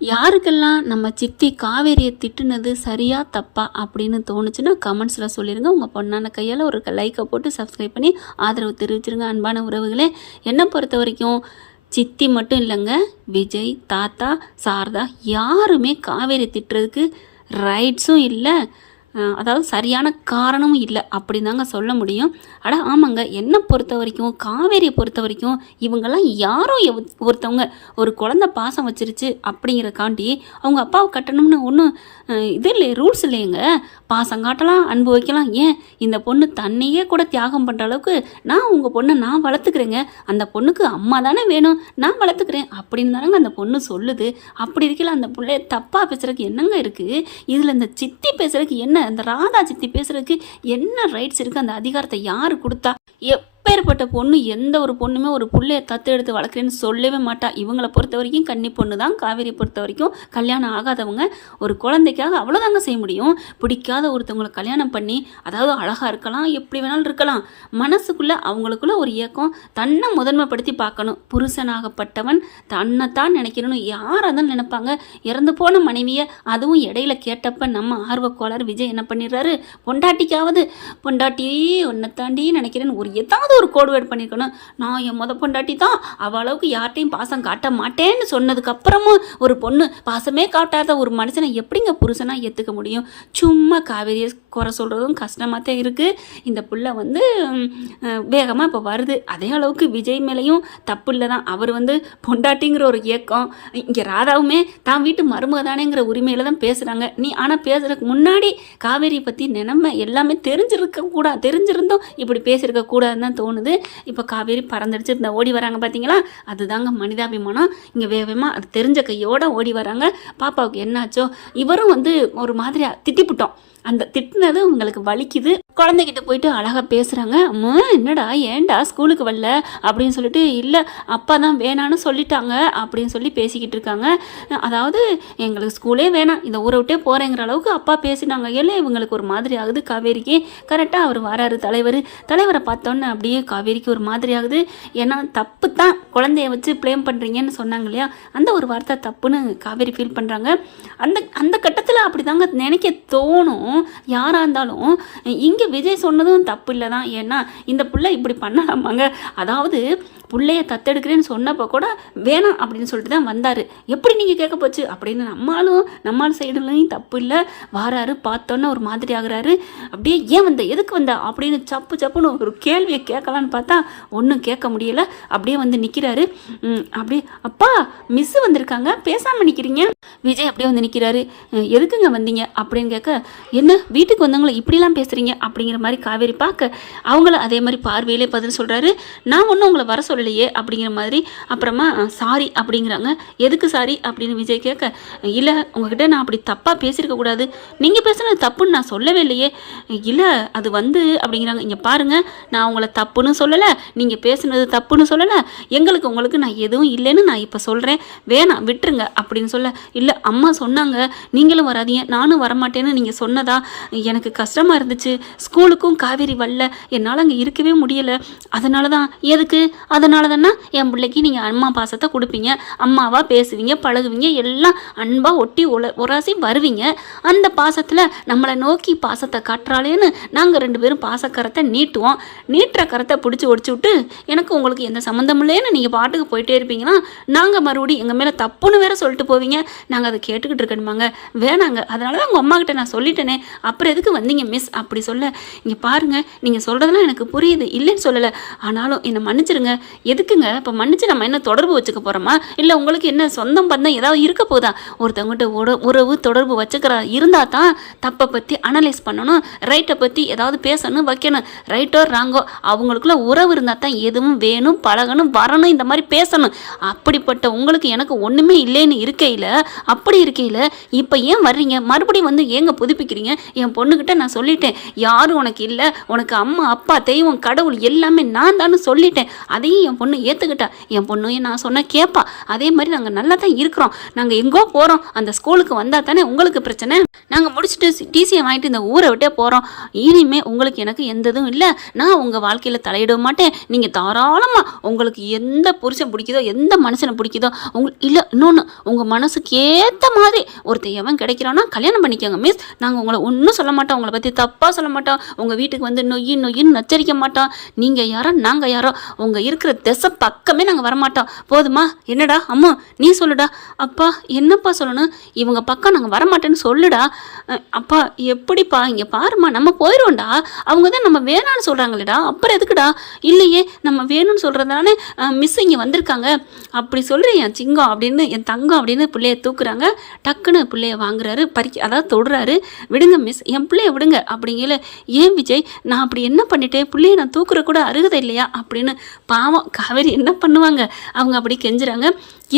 யாருக்கெல்லாம் நம்ம சித்தி காவேரியை திட்டுனது சரியா தப்பா அப்படின்னு தோணுச்சுன்னா கமெண்ட்ஸில் சொல்லிடுங்க. உங்கள் பொண்ணான கையால் ஒரு லைக்கை போட்டு சப்ஸ்கிரைப் பண்ணி ஆதரவு தெரிவிச்சிருங்க. அன்பான உறவுகளே, என்னை பொறுத்த வரைக்கும் சித்தி மட்டும் இல்லைங்க, விஜய், தாத்தா, சாரதா யாருமே காவேரி திட்டுறதுக்கு ரைட்ஸும் இல்லை, அதாவது சரியான காரணமும் இல்லை அப்படின்னு தாங்க சொல்ல முடியும். ஆமாங்க, என்னை பொறுத்த வரைக்கும் காவேரியை பொறுத்த வரைக்கும் இவங்கெல்லாம் யாரோ ஒருத்தவங்க ஒரு குழந்தை பாசம் வச்சிருச்சு அப்படிங்கிறக்காண்டி அவங்க அப்பாவை கட்டணும்னு ஒன்றும் இது இல்லை, ரூல்ஸ் இல்லைங்க. பாசம் காட்டலாம், அன்பு வைக்கலாம். ஏன் இந்த பொண்ணு தன்னையே கூட தியாகம் பண்ணுற அளவுக்கு நான் உங்கள் பொண்ணை நான் வளர்த்துக்கிறேங்க, அந்த பொண்ணுக்கு அம்மா தானே வேணும், நான் வளர்த்துக்கிறேன் அப்படின்னு தானங்க அந்த பொண்ணு சொல்லுது. அப்படி இருக்கல அந்த பிள்ளைய தப்பாக பேசுகிறதுக்கு என்னங்க இருக்குது? இதில் இந்த சித்தி பேசுகிறதுக்கு என்ன, அந்த ராதா சித்தி பேசுறதுக்கு என்ன ரைட்ஸ் இருக்குது? அந்த அதிகாரத்தை யார் கொடுத்தா? எப்பேற்பட்ட பொண்ணு, எந்த ஒரு பொண்ணுமே ஒரு பிள்ளைய தத்து எடுத்து வளர்க்குறேன்னு சொல்லவே மாட்டா. இவங்களை பொறுத்த வரைக்கும் கன்னி பொண்ணு தான். காவேரியை பொறுத்த வரைக்கும் கல்யாணம் ஆகாதவங்க ஒரு குழந்தைக்காக அவ்வளோதாங்க செய்ய முடியும். பிடிக்காத ஒருத்தவங்களை கல்யாணம் பண்ணி, அதாவது அழகாக இருக்கலாம், எப்படி வேணாலும் இருக்கலாம், மனசுக்குள்ளே அவங்களுக்குள்ள ஒரு இயக்கம், தன்னை முதன்மைப்படுத்தி பார்க்கணும். புருஷனாகப்பட்டவன் தன்னைத்தான் நினைக்கணும்னு யாராக இருந்தாலும் நினைப்பாங்க. இறந்து போன மனைவியை அதுவும் இடையில கேட்டப்ப நம்ம ஆர்வக்கோளார் விஜய் என்ன பண்ணிடுறாரு, பொண்டாட்டியே உன்னை தாண்டி நினைக்கிறேன்னு ஒரு ஏதாவது ஒரு கோடு வேர்ட் பண்ணியிருக்கணும். நான் என் பொண்டாட்டி தான், அவள் அளவுக்கு யார்ட்டையும் பாசம் காட்ட மாட்டேன்னு சொன்னதுக்கு அப்புறமும் ஒரு பொண்ணு பாசமே காட்டாத ஒரு மனுஷனை எப்படிங்க புருஷனா ஏற்றுக்க முடியும்? சும்மா காவேரியை குறை சொல்கிறதும் கஷ்டமாக தான் இருக்குது. இந்த புள்ள வேகமாக இப்போ வருது. அதே அளவுக்கு விஜய் மேலேயும் தப்பு இல்லை தான். அவர் பொண்டாட்டிங்கிற ஒரு இயக்கம், இங்கே ராதாவுமே தான் வீட்டு மருமக தானேங்கிற உரிமையில் தான் பேசுகிறாங்க. நீ ஆனால் பேசுகிறதுக்கு முன்னாடி காவேரி பற்றி நினைமை எல்லாமே தெரிஞ்சிருந்தோம் இப்படி பேசியிருக்க கூடாதுன்னு தான் தோணுது. இப்போ காவேரி பறந்துடுச்சு, இந்த ஓடி வராங்க பார்த்தீங்களா, அதுதாங்க மனிதாபிமானம். இங்கே வேகமாக அது தெரிஞ்ச கையோடு ஓடி வராங்க. பாப்பாவுக்கு என்னாச்சோ, இவரும் ஒரு மாதிரியாக திட்டிப்புட்டோம். அந்த திட்டினது உங்களுக்கு வலிக்குது. குழந்தைகிட்ட போயிட்டு அழகாக பேசுகிறாங்க. அம்மா என்னடா ஏன்டா ஸ்கூலுக்கு வரல அப்படின்னு சொல்லிட்டு, இல்லை அப்பா தான் வேணான்னு சொல்லிட்டாங்க அப்படின்னு சொல்லி பேசிக்கிட்டு இருக்காங்க. அதாவது எங்களுக்கு ஸ்கூலே வேணாம், இந்த ஊரை விட்டே போகிறேங்கிற அளவுக்கு அப்பா பேசினாங்க. இல்லை இவங்களுக்கு ஒரு மாதிரி ஆகுது காவேரிக்கு. கரெக்டாக அவர் வராரு தலைவரை பார்த்தோன்னே அப்படியே காவேரிக்கு ஒரு மாதிரி ஆகுது. ஏன்னா தப்பு தான், குழந்தைய வச்சு ப்ளேம் பண்ணுறீங்கன்னு சொன்னாங்க இல்லையா, அந்த ஒரு வார்த்தை தப்புன்னு காவேரி ஃபீல் பண்ணுறாங்க. அந்த கட்டத்தில் அப்படி தாங்க நினைக்க தோணும் யாராக இருந்தாலும். இங்கே விஜய் சொன்னதும் தப்பு இல்லை தான். ஏன்னா இந்த பிள்ளை இப்படி பண்ணலாமாங்க? அதாவது பிள்ளைய தத்தெடுக்கிறேன்னு சொன்னப்போ கூட வேணாம் அப்படின்னு சொல்லிட்டு தான் வந்தார். எப்படி நீங்கள் கேட்க போச்சு அப்படின்னு நம்மளும் சைடுலையும் தப்பு இல்லை. வாராரு, பார்த்தோன்னே ஒரு மாதிரி ஆகுறாரு. அப்படியே ஏன் எதுக்கு வந்த அப்படின்னு சப்புன்னு ஒரு கேள்வியை கேட்கலான்னு பார்த்தா ஒன்றும் கேட்க முடியல. அப்படியே நிற்கிறாரு. அப்படியே அப்பா மிஸ் வந்திருக்காங்க, பேசாமல் நிற்கிறீங்க. விஜய் அப்படியே நிற்கிறாரு. எதுக்குங்க வந்தீங்க அப்படின்னு கேட்க, என்ன வீட்டுக்கு வந்தவங்களை இப்படிலாம் பேசுகிறீங்க அப்படிங்கிற மாதிரி காவேரி பார்க்க, அவங்கள அதே மாதிரி பார்வையிலே பதில் சொல்கிறாரு. நான் ஒன்றும் உங்களை வர சொல்லலையே அப்படிங்கிற மாதிரி. அப்புறமா சாரி அப்படிங்கிறாங்க. எதுக்கு சாரி அப்படின்னு விஜய் கேட்க, இல்லை உங்ககிட்ட நான் அப்படி தப்பாக பேசியிருக்க கூடாது, நீங்கள் பேசுனது தப்புன்னு நான் சொல்லவே இல்லையே. இல்லை அது அப்படிங்கிறாங்க. இங்கே பாருங்கள், நான் உங்களை தப்புன்னு சொல்லலை, நீங்கள் பேசுனது தப்புன்னு சொல்லலை, உங்களுக்கு நான் எதுவும் இல்லைன்னு நான் இப்போ சொல்கிறேன், வேணாம் விட்டுருங்க அப்படின்னு சொல்ல, இல்லை அம்மா சொன்னாங்க நீங்களும் வராதீங்க நானும் வரமாட்டேன்னு நீங்கள் சொன்னதா எனக்கு கஷ்டமாக இருந்துச்சு. ஸ்கூலுக்கும் காவேரி வரல, என்னால் அங்கே இருக்கவே முடியலை, அதனால தான். எதுக்கு? அதனால தானே என் பிள்ளைக்கு நீங்கள் அம்மா பாசத்தை கொடுப்பீங்க, அம்மாவாக பேசுவீங்க, பழகுவீங்க, எல்லாம் அன்பாக ஒட்டி உராசி வருவீங்க. அந்த பாசத்தில் நம்மளை நோக்கி பாசத்தை காட்டுறாளேன்னு நாங்கள் 2 பேரும் பாசக்கரத்தை நீட்டுவோம். நீட்டுற கரத்தை பிடிச்சி ஒடிச்சு விட்டு எனக்கு உங்களுக்கு எந்த சம்மந்தம் இல்லைன்னு நீங்கள் பாட்டுக்கு போயிட்டே இருப்பீங்கன்னா நாங்கள் மறுபடியும் எங்கள் மேலே தப்புன்னு வேற சொல்லிட்டு போவீங்க. நாங்கள் அதை கேட்டுக்கிட்டு இருக்கணுமாங்க? வேணாங்க. அதனால தான் உங்கள் அம்மா கிட்ட நான் சொல்லிட்டேனே, அப்புறம் எதுக்கு வந்தீங்க மிஸ் அப்படி சொல்ல, இங்கே பாருங்கள் நீங்கள் சொல்கிறதெல்லாம் எனக்கு புரியுது, இல்லைன்னு சொல்லலை, ஆனாலும் என்னை மன்னிச்சிருங்க. எதுக்குங்க இப்போ மன்னிச்சு நம்ம என்ன தொடர்பு வச்சுக்க போகிறோமா? இல்லை உங்களுக்கு என்ன சொந்தம் பந்தம் ஏதாவது இருக்க போதா? ஒருத்தவங்ககிட்ட உறவு தொடர்பு வச்சுக்கிறா இருந்தால் தான் தப்பை பற்றி அனலைஸ் பண்ணணும், ரைட்டை பற்றி ஏதாவது பேசணும் வைக்கணும். ரைட்டோ ராங்கோ அவங்களுக்குள்ள உறவு இருந்தால் தான் எதுவும் வேணும், பழகணும், வரணும், இந்த மாதிரி பேசணும். அப்படிப்பட்ட உங்களுக்கு எனக்கு ஒன்றுமே இல்லைன்னு இருக்கையில், அப்படி இருக்கையில் இப்போ ஏன் வர்றீங்க மறுபடியும் ஏங்க புதுப்பிக்கிறீங்க? என் பொண்ணுக்கிட்ட நான் சொல்லிட்டேன், யாரும் உனக்கு இல்லை, உனக்கு அம்மா அப்பா தெய்வம் கடவுள் எல்லாமே நான் தானே சொல்லிட்டேன். அதையும் என் பொண்ணு ஏற்றுக்கிட்டா, என் பொண்ணு நான் சொன்னால் கேட்பா, அதே மாதிரி நாங்கள் நல்லா தான் இருக்கிறோம், நாங்கள் எங்கோ போகிறோம், அந்த ஸ்கூலுக்கு வந்தால் தானே உங்களுக்கு பிரச்சனை, நாங்கள் முடிச்சுட்டு டிசியை வாங்கிட்டு இந்த ஊரை விட்டே போகிறோம், இனிமே உங்களுக்கு எனக்கு எந்த இதுவும் இல்லை, நான் உங்கள் வாழ்க்கையில் தலையிட மாட்டேன், நீங்கள் தாராளமாக உங்களுக்கு எந்த புருஷன் பிடிக்குதோ எந்த மனுஷனை பிடிக்குதோ உங்களுக்கு இல்லை இன்னொன்று உங்கள் மனசுக்கு ஏற்ற மாதிரி ஒருத்தர் எவன் கிடைக்கிறான்னா கல்யாணம் பண்ணிக்கோங்க மிஸ், நாங்கள் உங்களை ஒன்றும் சொல்ல மாட்டோம், உங்களை பற்றி தப்பாக சொல்ல மாட்டோம், உங்கள் வீட்டுக்கு வந்து நொய்யின்னு நச்சரிக்க மாட்டோம், நீங்கள் யாரோ நாங்கள் யாரோ உங்கள் இருக்கிற திசை பக்கமே நாங்கள் வரமாட்டோம், போதுமா? என்னடா அம்மா நீ சொல்லுடா. அப்பா என்னப்பா சொல்லணும், இவங்க பக்கம் நாங்கள் வரமாட்டேன்னு சொல்லுடா. அப்பா எப்படிப்பா, இங்கே பாருமா நம்ம போயிடுவோம்டா, அவங்க தான் நம்ம வேணான்னு சொல்கிறாங்களேடா, அப்புறம் எதுக்குடா? இல்லையே நம்ம வேணும்னு சொல்கிறதானே மிஸ் இங்கே வந்திருக்காங்க, அப்படி சொல்கிறேன் என் சிங்கம் அப்படின்னு என் தங்கம் அப்படின்னு பிள்ளைய தூக்குறாங்க, டக்குன்னு பிள்ளைய வாங்குறாரு, அதாவது தொடுறாரு. விடுங்க மிஸ் என் பிள்ளைய விடுங்க அப்படிங்கல. ஏன் விஜய் நான் அப்படி என்ன பண்ணிட்டேன், பிள்ளைய நான் தூக்குற கூட அருகதை இல்லையா அப்படின்னு பாவம் காவேரி என்ன பண்ணுவாங்க, அவங்க அப்படி கெஞ்சுறாங்க.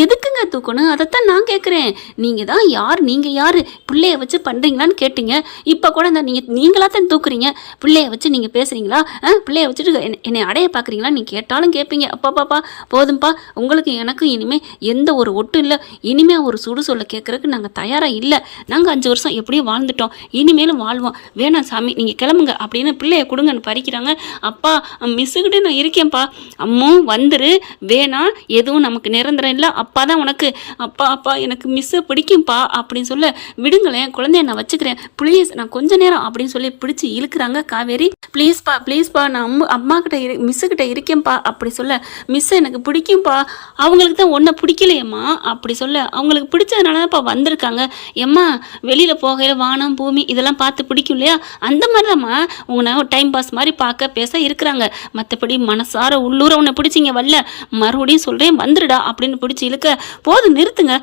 எதுக்குங்க தூக்கணும், அதைத்தான் நான் கேட்குறேன், நீங்கள் தான் யார், நீங்கள் யார் பிள்ளைய வச்சு பண்ணுறீங்களான்னு கேட்டீங்க, இப்போ கூட இந்த நீங்களாக தான் தூக்குறீங்க, பிள்ளைய வச்சு நீங்கள் பேசுகிறீங்களா, பிள்ளைய வச்சுட்டு என்னை அடைய பார்க்குறீங்களா, நீ கேட்டாலும் கேட்பீங்க. அப்பாப்பாப்பா போதும்ப்பா, உங்களுக்கு எனக்கும் இனிமேல் எந்த ஒரு ஒட்டும் இல்லை, இனிமேல் ஒரு சுடு சொல்ல கேட்குறதுக்கு நாங்கள் தயாராக இல்லை, நாங்கள் 5 வருஷம் எப்படியும் வாழ்ந்துட்டோம், இனிமேலும் வாழ்வோம், வேணாம் சாமி நீங்கள் கிளம்புங்க அப்படின்னு பிள்ளைய கொடுங்கன்னு பறிக்கிறாங்க. அப்பா மிஸ்ஸுக்கிட்டே நான் இருக்கேன்ப்பா, அம்மோ வந்துரு, வேணாம் எதுவும் நமக்கு நிரந்தரம் இல்லை, அப்பா தான் உனக்கு, அப்பா எனக்கு மிஸ்ஸை பிடிக்கும்ப்பா அப்படின்னு சொல்ல, விடுங்களேன் குழந்தைய நான் வச்சுக்கிறேன் ப்ளீஸ், நான் கொஞ்ச நேரம் அப்படின்னு சொல்லி பிடிச்சி இழுக்கிறாங்க காவேரி. ப்ளீஸ்ப்பா நான் அம்மா கிட்ட மிஸ்ஸுக்கிட்ட இருக்கேன்ப்பா அப்படி சொல்ல, மிஸ் எனக்கு பிடிக்கும்ப்பா, அவங்களுக்கு தான் ஒன்றை பிடிக்கலையம்மா அப்படி சொல்ல, அவங்களுக்கு பிடிச்சதுனால தான்ப்பா வந்திருக்காங்க, எம்மா வெளியில் போகையில் வானம் பூமி இதெல்லாம் பார்த்து பிடிக்கும் இல்லையா, அந்த மாதிரி தான்மா உங்களை டைம் பாஸ் மாதிரி பார்க்க பேச இருக்கிறாங்க, மற்றபடி மனசார உள்ளூர உன்னை பிடிச்சிங்க வரல, மறுபடியும் சொல்கிறேன் வந்துடுடா அப்படின்னு பிடிச்சி இழுக்க, போது நிறுத்துங்க,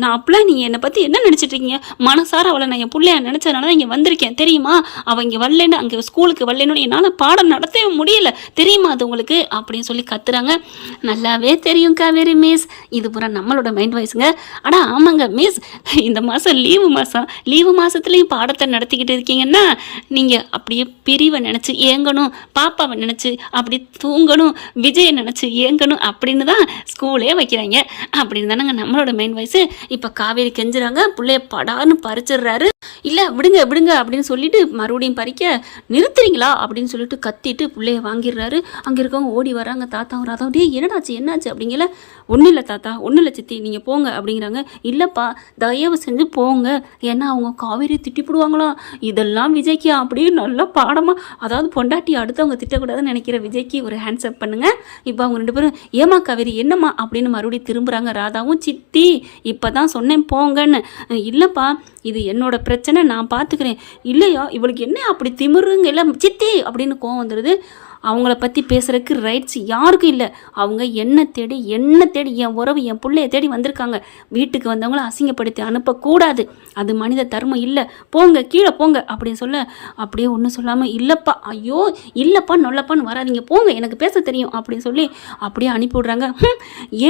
நான் அப்பெல்லாம் நீங்கள் என்னை பற்றி என்ன நினச்சிட்டு இருக்கீங்க, மனசார அவளை நான் என் பிள்ளைய நினச்சதுனால தான் இங்கே வந்திருக்கேன் தெரியுமா, அவள் இங்கே வரலன்னு அங்கே ஸ்கூலுக்கு வரலன்னு என்னால் பாடம் நடத்தவே முடியல தெரியுமா அது உங்களுக்கு அப்படின்னு சொல்லி கத்துறாங்க. நல்லாவே தெரியும் காவேரி மிஸ், இது பூரா நம்மளோட மைண்ட் வாய்ஸுங்க. ஆனால் ஆமாங்க மிஸ், இந்த மாதம் லீவு மாதத்துலேயும் பாடத்தை நடத்திக்கிட்டு இருக்கீங்கன்னா நீங்கள் அப்படியே பிரிவை நினச்சி ஏங்கணும், பாப்பாவை நினச்சி அப்படி தூங்கணும், விஜயை நினச்சி ஏங்கணும் அப்படின்னு தான் ஸ்கூலே வைக்கிறாங்க அப்படின்னு தானங்க நம்மளோட மெயின் வாய்ஸு. இப்போ காவேரி கெஞ்சுறாங்க, பிள்ளைய படான்னு பறிச்சிடுறாரு. இல்லை விடுங்க அப்படின்னு சொல்லிட்டு மறுபடியும் பறிக்க, நிறுத்துறீங்களா அப்படின்னு சொல்லிட்டு கத்திட்டு பிள்ளைய வாங்கிடுறாரு. அங்கே இருக்கவங்க ஓடி வராங்க, தாத்தாவும் ராதாவும், டே என்னாச்சு அப்படிங்கல. ஒன்றும் இல்லை தாத்தா, ஒன்றும் இல்லை சித்தி, நீங்கள் போங்க அப்படிங்கிறாங்க. இல்லைப்பா தயவு செஞ்சு போங்க, ஏன்னா அவங்க காவேரி திட்டிப்பிடுவாங்களாம், இதெல்லாம் விஜய்க்கு அப்படியே நல்ல பாடமாக, அதாவது பொண்டாட்டி அடுத்தவங்க திட்டக்கூடாதுன்னு நினைக்கிற விஜய்க்கு ஒரு ஹேண்ட்ஸ்அப் பண்ணுங்க. இப்போ அவங்க 2 பேரும் ஏமா காவேரி என்னம்மா அப்படின்னு மறுபடியும் திரும்புகிறாங்க. ராதாவும் சித்தி இப்போ தான் சொன்னேன் போங்கன்னு. இல்லைப்பா இது என்னோட பிரச்சனை, நான் பார்த்துக்கிறேன். இல்லையா இவளுக்கு என்ன அப்படி திமிருங்க இல்லை சித்தி அப்படின்னு கோவம் வந்துடுது. அவங்கள பற்றி பேசுகிறதுக்கு ரைட்ஸ் யாருக்கும் இல்லை, அவங்க என்ன தேடி என் உறவு என் பிள்ளைய தேடி வந்திருக்காங்க, வீட்டுக்கு வந்தவங்கள அசிங்கப்படுத்தி அனுப்பக்கூடாது, அது மனித தர்மம் இல்லை, போங்க கீழே போங்க அப்படின்னு சொல்ல, அப்படியே ஒன்றும் சொல்லாமல் இல்லைப்பா ஐயோ இல்லைப்பா நொல்லப்பான்னு வராதிங்க போங்க எனக்கு பேச தெரியும் அப்படின்னு சொல்லி அப்படியே அனுப்பி விட்றாங்க.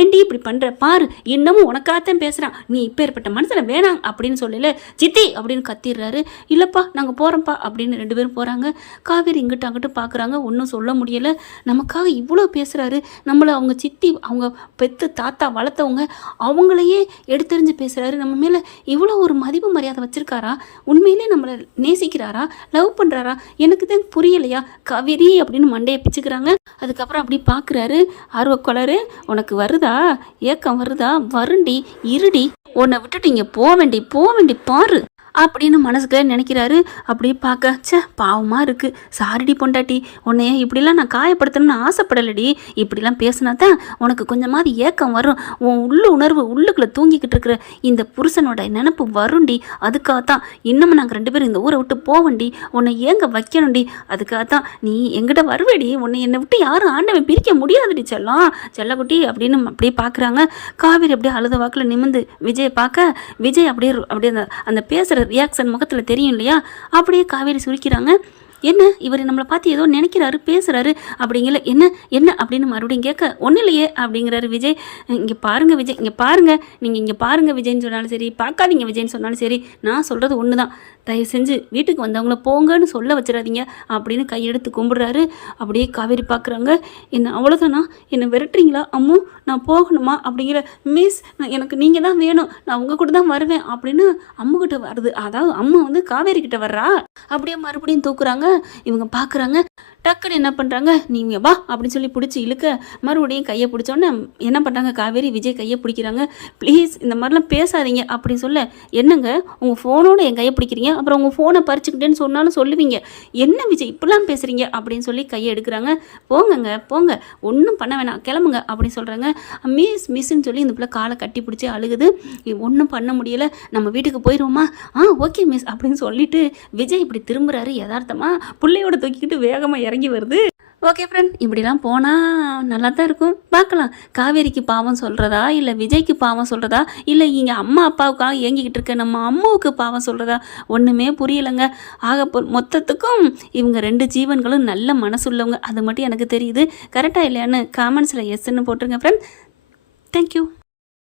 ஏண்டி இப்படி பண்ணுற பாரு, இன்னமும் உனக்காகத்தான் பேசுகிறான், நீ இப்போ ஏற்பட்ட மனசில் வேணாம் அப்படின்னு சொல்லல சித்தி அப்படின்னு கத்திடுறாரு. இல்லைப்பா நாங்கள் போகிறோம்ப்பா அப்படின்னு 2 பேரும் போகிறாங்க. காவேரி இங்கிட்ட அங்கிட்டு பார்க்குறாங்க, ஒன்றும் சொல்ல முடியலை, நமக்காக இவ்வளோ பேசுகிறாரு, நம்மளை அவங்க சித்தி அவங்க பெத்து தாத்தா வளர்த்தவங்க அவங்களையே எடுத்தெறிஞ்சு பேசுகிறாரு, நம்ம மேலே இவ்வளோ ஒரு மதிப்பு மரியாதை வச்சுருக்காரா, உண்மையிலே நம்மளை நேசிக்கிறாரா, லவ் பண்ணுறாரா, எனக்கு தான் புரியலையா காவேரி அப்படின்னு மண்டையை பிச்சுக்கிறாங்க. அதுக்கப்புறம் அப்படி பார்க்குறாரு, ஆர்வக்கொளரு உனக்கு வருதா ஏக்கம் வருதா, வருண்டி இருடி, உன்னை விட்டுட்டு இங்கே போக வேண்டி பாரு அப்படின்னு மனசுக்குள்ளே நினைக்கிறாரு. அப்படியே பார்க்க சே பாவமாக இருக்குது, சாரிடி பொண்டாட்டி, உன்னைய இப்படிலாம் நான் காயப்படுத்தணும்னு ஆசைப்படலடி, இப்படிலாம் பேசினா தான் உனக்கு கொஞ்சமாவது ஏக்கம் வரும், உன் உணர்வு உள்ளுக்குள்ளே தூங்கிக்கிட்டு இருக்கிற இந்த புருஷனோட நினப்பு வருண்டி, அதுக்காகத்தான் இன்னமும் நாங்கள் 2 பேரும் இந்த ஊரை விட்டு போவண்டி, உன்னை ஏங்க வைக்கணும்டி, அதுக்காகத்தான் நீ எங்கிட்ட வருவேடி, உன்னை என்னை விட்டு யாரும் ஆண்டவன் பிரிக்க முடியாதுடி செல்லக்குட்டி அப்படின்னு அப்படியே பார்க்குறாங்க. காவேரி அப்படியே அழுத வாக்கில் நிமிந்து விஜயை பார்க்க, விஜய் அப்படியே அந்த பேசுகிற ரியாக்ஷன் முகத்தில் தெரியும் இல்லையா, அப்படியே காவேரி சுருக்கிறாங்க. என்ன இவர் நம்மளை பார்த்து ஏதோ நினைக்கிறாரு பேசுகிறாரு அப்படிங்கல என்ன என்ன அப்படின்னு மறுபடியும் கேட்க ஒன்றும் இல்லையே அப்படிங்கிறாரு விஜய். இங்கே பாருங்கள் விஜய், இங்கே பாருங்கள், நீங்கள் இங்கே பாருங்கள் விஜய்ன்னு சொன்னாலும் சரி, பார்க்காதீங்க விஜய்ன்னு சொன்னாலும் சரி, நான் சொல்கிறது ஒன்று தான், தயவு செஞ்சு வீட்டுக்கு வந்தவங்கள போங்கன்னு சொல்ல வச்சிடாதீங்க அப்படின்னு கையெடுத்து கும்பிடுறாரு. அப்படியே காவேரி பார்க்குறாங்க. என்ன அவ்வளோதானா, என்னை விரட்டுறீங்களா அம்மு, நான் போகணுமா அப்படிங்கிற. மிஸ் எனக்கு நீங்கள் தான் வேணும், நான் உங்கள் கூட தான் வருவேன் அப்படின்னு அம்முக்கிட்ட வருது. அதாவது அம்மா வந்து காவேரி கிட்ட வர்றா. அப்படியே மறுபடியும் தூக்குறாங்க. இவங்க பார்க்குறாங்க. டக்குன்னு என்ன பண்ணுறாங்க, நீங்கள் வா அப்படின்னு சொல்லி பிடிச்சி இழுக்க மறுபடியும் கையை பிடிச்சோன்னே என்ன பண்ணுறாங்க, காவேரி விஜய் கையை பிடிக்கிறாங்க. ப்ளீஸ் இந்த மாதிரிலாம் பேசாதீங்க அப்படின்னு சொல்ல, என்னங்க உங்கள் ஃபோனோட என் கையை பிடிக்கிறீங்க, அப்புறம் உங்கள் ஃபோனை பறிச்சுக்கிட்டேன்னு சொன்னாலும் சொல்லுவீங்க, என்ன விஜய் இப்படிலாம் பேசுகிறீங்க அப்படின்னு சொல்லி கையை எடுக்கிறாங்க. போங்கங்க போங்க, ஒன்றும் பண்ண வேணாம், கிளம்புங்க அப்படின்னு சொல்கிறாங்க. மிஸ்ன்னு சொல்லி இந்த பிள்ளை காலை கட்டி பிடிச்சி அழுகுது. ஒன்றும் பண்ண முடியலை, நம்ம வீட்டுக்கு போயிடுவோமா, ஓகே மிஸ் அப்படின்னு சொல்லிட்டு விஜய் இப்படி திரும்புகிறாரு. யதார்த்தமாக பிள்ளையோட தூக்கிக்கிட்டு வேகமாக இறங்கி வருது. ஓகே ஃப்ரெண்ட், இப்படிலாம் போனால் நல்லா தான் இருக்கும். பார்க்கலாம் காவேரிக்கு பாவம் சொல்கிறதா, இல்லை விஜய்க்கு பாவம் சொல்கிறதா, இல்லை இங்கே அம்மா அப்பாவுக்காக ஏங்கிக்கிட்டு இருக்க நம்ம அம்மாவுக்கு பாவம் சொல்கிறதா, ஒன்றுமே புரியலைங்க. மொத்தத்துக்கும் இவங்க 2 ஜீவன்களும் நல்ல மனசுள்ளவங்க, அது மட்டும் எனக்கு தெரியுது. கரெக்டாக இல்லையான்னு காமெண்ட்ஸில் எஸ்ன்னு போட்டுருங்க ஃப்ரெண்ட். தேங்க்யூ.